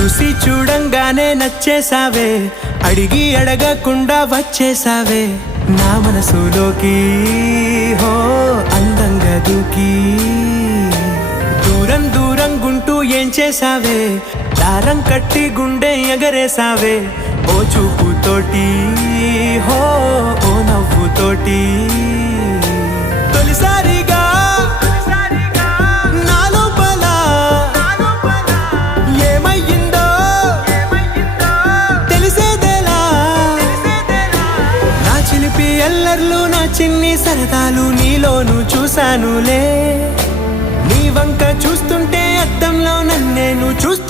చూసి చూడంగానే నచ్చేసావే, అడిగి అడగకుండా వచ్చేసావే నా మనసులోకి. హో అందంగా దూకి దూరం దూరం గుంటూ ఏం చేసావే, దారం కట్టి గుండె ఎగరేసావే ఓ చూపుతోటి. హో ఓ నవ్వుతోటి తొలిసారిగా నా లోపల ఏమయ్యిందో తెలిసేదేలా. నా చిలిపి ఎల్లర్లు నా చిన్ని సరదాలు నీలోను చూశానులే. నీ వంక చూస్తుంటే అద్దంలో నన్నేను చూస్తూ